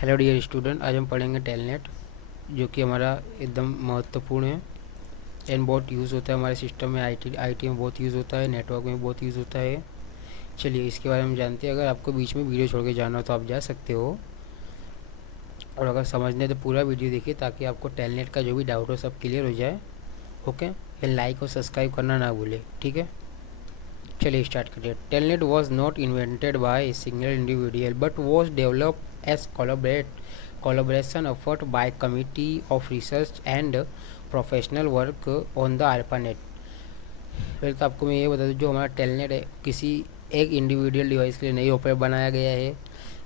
Hello dear student, आज हम पढ़ेंगे टेलनेट, जो कि हमारा एकदम महत्वपूर्ण है एंड बहुत यूज़ होता है हमारे सिस्टम में। आईटी में बहुत यूज़ होता है, नेटवर्क में बहुत यूज़ होता है। चलिए इसके बारे में जानते हैं। अगर आपको बीच में वीडियो छोड़ के जाना हो तो आप जा सकते हो, और अगर समझने तो पूरा वीडियो देखिए ताकि आपको टेलनेट का जो भी डाउट हो सब क्लियर हो जाए। ओके, एंड लाइक और सब्सक्राइब करना ना भूले, ठीक है। चलिए स्टार्ट करिए। Telnet was not invented by a single individual but was developed as collaboration effort by committee of research and professional work on the ARPANET। पहले तो आपको मैं ये बता दूँ, जो हमारा टेलनेट है किसी एक इंडिविजुअल डिवाइस के लिए नहीं ओपरेट बनाया गया है।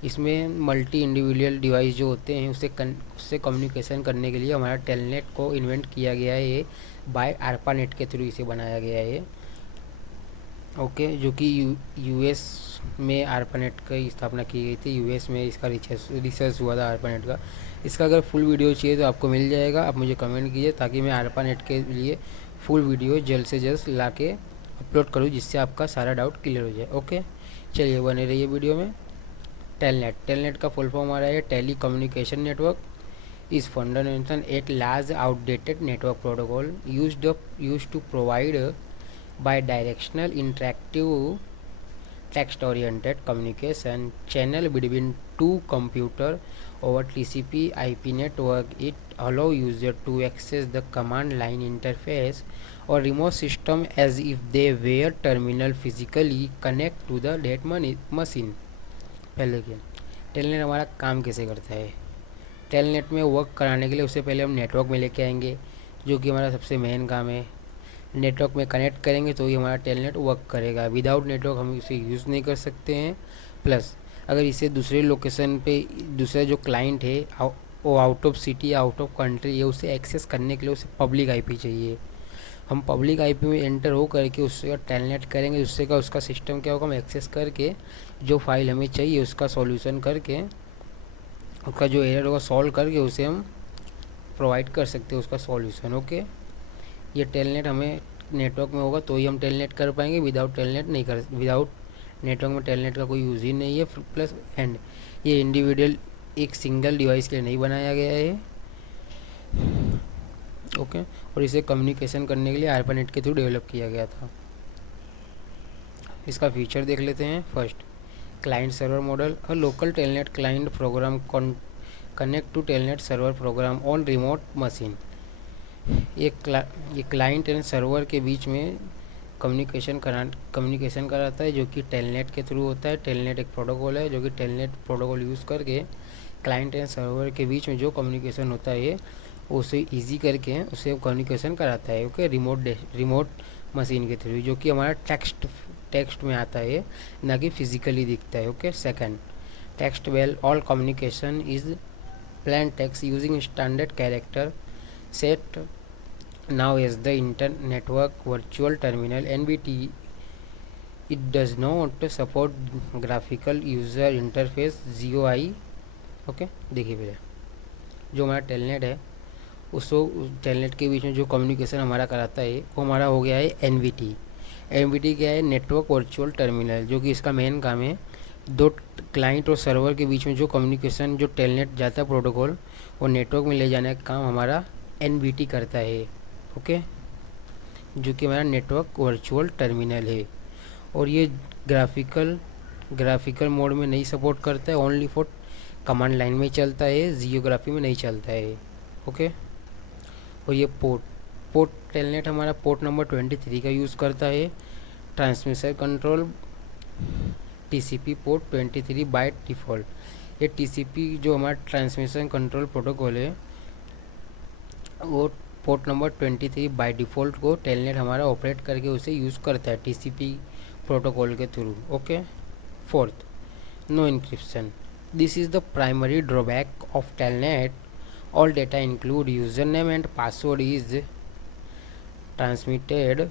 इसमें मल्टी इंडिविजुअल डिवाइस जो होते हैं उससे कम्युनिकेशन करने के लिए हमारा टेलनेट को इन्वेंट किया गया है। ये बाय ARPANET के थ्रू इसे बनाया गया है। ओके, जो कि यूएस में ARPANET की स्थापना की गई थी। यूएस में इसका रिसर्च हुआ था ARPANET का। इसका अगर फुल वीडियो चाहिए तो आपको मिल जाएगा, आप मुझे कमेंट कीजिए ताकि मैं ARPANET के लिए फुल वीडियो जल्द से जल्द ला के अपलोड करूँ, जिससे आपका सारा डाउट क्लियर हो जाए। ओके, चलिए बने रहिए वीडियो में। टेलनेट का फुल फॉर्म आ रहा है telecommunication network is fundamental at large outdated network protocol used to provide bi-directional interactive text-oriented communication channel between two computers over TCP/IP network. It allows users to access the command line interface or remote system as if they were terminal physically connect to the that machine। पहले क्या telnet हमारा काम कैसे करता है। Telnet में work कराने के लिए उससे पहले हम नेटवर्क में लेके आएंगे, जो कि हमारा सबसे मेन काम है। नेटवर्क में कनेक्ट करेंगे तो ही हमारा टेलनेट वर्क करेगा। विदाउट नेटवर्क हम इसे यूज़ नहीं कर सकते हैं। प्लस अगर इसे दूसरे लोकेशन पे दूसरा जो क्लाइंट है वो आउट ऑफ सिटी या आउट ऑफ कंट्री है, उसे एक्सेस करने के लिए उसे पब्लिक आईपी चाहिए। हम पब्लिक आईपी में एंटर हो करके उससे टेलनेट करेंगे, उससे का उसका सिस्टम क्या होगा, हम एक्सेस करके जो फाइल हमें चाहिए उसका सॉल्यूशन करके, उसका जो एरर होगा सॉल्व करके उसे हम प्रोवाइड कर सकते हैं उसका सॉल्यूशन। ओके, ये टेलनेट हमें नेटवर्क में होगा तो ही हम टेलनेट कर पाएंगे। विदाउट नेटवर्क में टेलनेट का कोई यूज़ ही नहीं है। प्लस एंड ये इंडिविजुअल एक सिंगल डिवाइस के लिए नहीं बनाया गया है। ओके, और इसे कम्युनिकेशन करने के लिए ARPANET के थ्रू डेवलप किया गया था। इसका फीचर देख लेते हैं। First, client server model. A local Telnet client program connect to Telnet server program on remote machine. ये क्लाइंट एंड सर्वर के बीच में कम्युनिकेशन कराता है, जो कि टेलनेट के थ्रू होता है। टेलनेट एक प्रोटोकॉल है जो कि टेलनेट प्रोटोकॉल यूज़ करके क्लाइंट एंड सर्वर के बीच में जो कम्युनिकेशन होता है उसे इजी करके उसे कम्युनिकेशन कराता है। ओके, रिमोट मशीन के थ्रू, जो कि हमारा टेक्स्ट में आता है, ना कि फिजिकली दिखता है। Okay, second, text well all communication is plain text using standard character set now as the network virtual terminal NVT. It does not support graphical user interface GUI। Okay, देखिए भैया, जो हमारा टेलनेट है उसको telnet के बीच में जो कम्युनिकेशन हमारा कराता है वो हमारा हो गया है NVT। NVT क्या है, नेटवर्क वर्चुअल टर्मिनल, जो कि इसका मेन काम है दो क्लाइंट और सर्वर के बीच में जो कम्युनिकेशन जो टेलनेट जाता है प्रोटोकॉल वो नेटवर्क में ले जाने का काम हमारा NVT करता है। ओके, जो कि हमारा नेटवर्क वर्चुअल टर्मिनल है। और ये ग्राफिकल मोड में नहीं सपोर्ट करता है, ओनली फॉर कमांड लाइन में चलता है, जियोग्राफी में नहीं चलता है। ओके, और ये पोर्ट टेलनेट हमारा पोर्ट नंबर 23 का यूज़ करता है। Transmission control TCP port 23 by default. ये TCP जो हमारा ट्रांसमिशन कंट्रोल प्रोटोकॉल है वो पोर्ट नंबर 23 बाय डिफ़ॉल्ट को टेलनेट हमारा ऑपरेट करके उसे यूज़ करता है TCP प्रोटोकॉल के through. Okay, fourth, no encryption. This is the primary drawback of Telnet. All data include user name and password is transmitted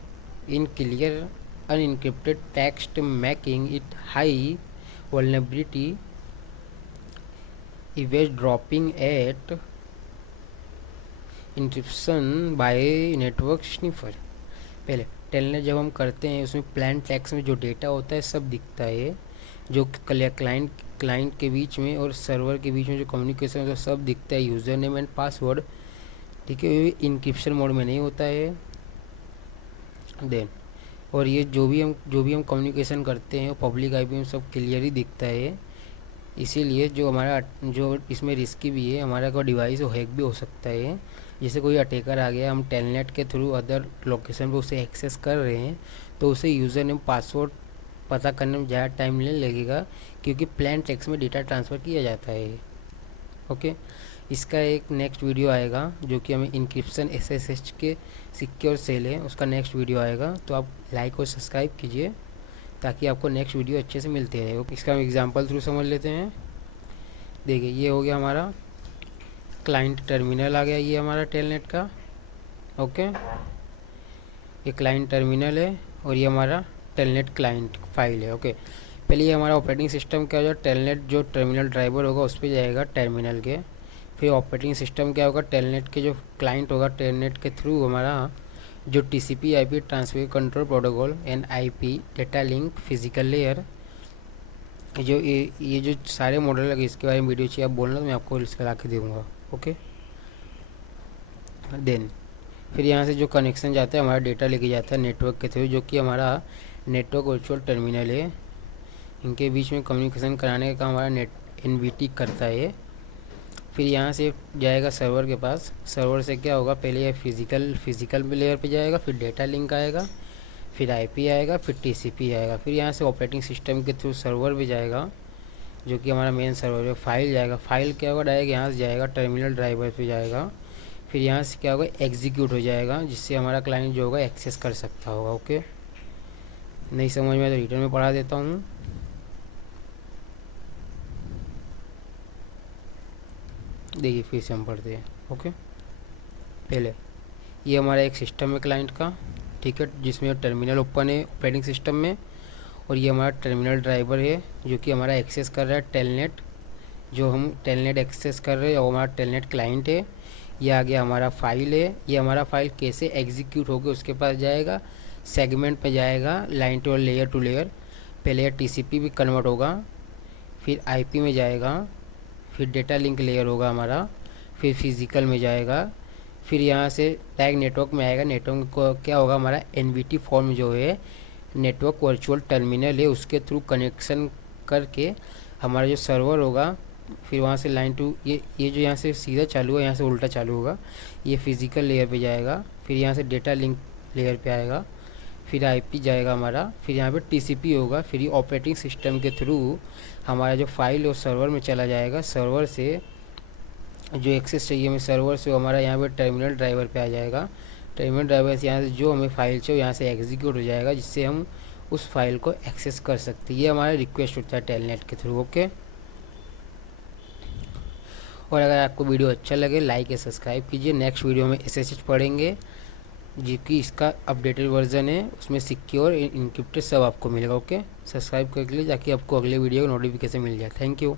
in clear unencrypted text, making it high vulnerability eavesdropping at encryption by network sniffer. पहले Telnet जब हम करते हैं उसमें plain text में जो data होता है सब दिखता है, जो क्लाइंट के बीच में और सर्वर के बीच में जो कम्युनिकेशन होता है सब दिखता है, यूज़र नेम एंड पासवर्ड, ठीक है, ये इनक्रिप्शन मोड में नहीं होता है। देन और ये जो भी हम कम्युनिकेशन करते हैं वो पब्लिक आईपी में सब क्लियर ही दिखता है। इसीलिए जो हमारा जो इसमें रिस्की भी है, हमारा कोई डिवाइस वो हैक भी हो सकता है। जैसे कोई अटैकर आ गया, हम टेलनेट के थ्रू अदर लोकेशन पर उसे एक्सेस कर रहे हैं, तो उसे यूज़र नेम पासवर्ड पता करने में ज़्यादा टाइम नहीं लगेगा, क्योंकि प्लेन टेक्स्ट में डेटा ट्रांसफ़र किया जाता है। ओके, इसका एक नेक्स्ट वीडियो आएगा जो कि हमें इंक्रिप्शन SSH के सिक्योर सेल है, उसका नेक्स्ट वीडियो आएगा, तो आप लाइक और सब्सक्राइब कीजिए ताकि आपको नेक्स्ट वीडियो अच्छे से मिलते रहे। इसका हम एग्जांपल थ्रू समझ लेते हैं। देखिए, ये हो गया हमारा क्लाइंट टर्मिनल आ गया, ये हमारा टेलनेट का। ओके, ये क्लाइंट टर्मिनल है और ये हमारा टेलनेट क्लाइंट फाइल है। ओके, पहले ये हमारा ऑपरेटिंग सिस्टम क्या होगा, टेलनेट जो टर्मिनल ड्राइवर होगा उस पर जाएगा टर्मिनल के। फिर ऑपरेटिंग सिस्टम क्या होगा, टेलनेट के जो क्लाइंट होगा, टेलनेट के थ्रू हमारा जो TCP/IP transfer control protocol NIP data link physical layer, जो ये जो सारे मॉडल लगे इसके बारे में वीडियो चाहिए आप बोलना तो मैं आपको इसका ला के दूँगा। ओके, देन फिर यहाँ से जो कनेक्शन जाता है हमारा डेटा लेके जाता है नेटवर्क के थ्रू, जो कि हमारा नेटवर्क वर्चुअल टर्मिनल है। इनके बीच में कम्युनिकेशन कराने का काम हमारा NVT करता है। फिर यहाँ से जाएगा सर्वर के पास, सर्वर से क्या होगा, पहले ये फिज़िकल लेयर पे जाएगा, फिर डेटा लिंक आएगा, फिर IP आएगा, फिर TCP आएगा। फिर यहाँ से ऑपरेटिंग सिस्टम के थ्रू सर्वर भी जाएगा, जो कि हमारा मेन सर्वर है। फाइल जाएगा, फाइल क्या होगा, डायरेक्ट यहाँ से जाएगा टर्मिनल ड्राइवर पे जाएगा। फिर यहाँ से क्या होगा, एग्जीक्यूट हो जाएगा, जिससे हमारा क्लाइंट जो होगा एक्सेस कर सकता होगा। ओके, नहीं समझ में तो रिटर्न में पढ़ा देता हूँ। देखिए, फिर से हम पढ़ते हैं। ओके, पहले ये हमारा एक सिस्टम है क्लाइंट का, ठीक है, जिसमें टर्मिनल ओपन है ऑपरेटिंग सिस्टम में, और ये हमारा टर्मिनल ड्राइवर है जो कि हमारा एक्सेस कर रहा है टेलनेट, जो हम टेलनेट एक्सेस कर रहे हैं और हमारा टेलनेट क्लाइंट है। ये आ गया हमारा फाइल है, ये हमारा फाइल कैसे एग्जीक्यूट होकर उसके पास जाएगा, सेगमेंट पे जाएगा, line to layer to layer. पहले TCP भी कन्वर्ट होगा, फिर IP में जाएगा, फिर डेटा लिंक लेयर होगा हमारा, फिर फिज़िकल में जाएगा, फिर यहाँ से डायरेक्ट नेटवर्क में आएगा। नेटवर्क को क्या होगा, हमारा NVT फॉर्म जो है नेटवर्क वर्चुअल टर्मिनल है, उसके थ्रू कनेक्शन करके हमारा जो सर्वर होगा, फिर वहाँ से लाइन टू ये जो यहाँ से सीधा चालू है, यहाँ से उल्टा चालू होगा, ये फिज़िकल लेयर पे जाएगा, फिर यहाँ से डेटा लिंक लेयर पे आएगा, फिर IP जाएगा हमारा, फिर यहाँ पे TCP होगा, फिर ये ऑपरेटिंग सिस्टम के थ्रू हमारा जो फाइल और सर्वर में चला जाएगा। सर्वर से जो एक्सेस चाहिए हमें सर्वर से, हमारा यहाँ पे टर्मिनल ड्राइवर पे आ जाएगा। टर्मिनल ड्राइवर से यहाँ से जो हमें फाइल चाहिए यहाँ से एग्जीक्यूट हो जाएगा, जिससे हम उस फाइल को एक्सेस कर सकते हैं। ये हमारा रिक्वेस्ट होता है टेलनेट के थ्रू। ओके, और अगर आपको वीडियो अच्छा लगे लाइक या सब्सक्राइब कीजिए। नेक्स्ट वीडियो में SSH पढ़ेंगे, जो कि इसका अपडेटेड वर्जन है, उसमें सिक्योर इनक्रिप्टेड सब आपको मिलेगा। ओके, सब्सक्राइब कर लीजिए ताकि आपको अगले वीडियो का नोटिफिकेशन मिल जाए। Thank you.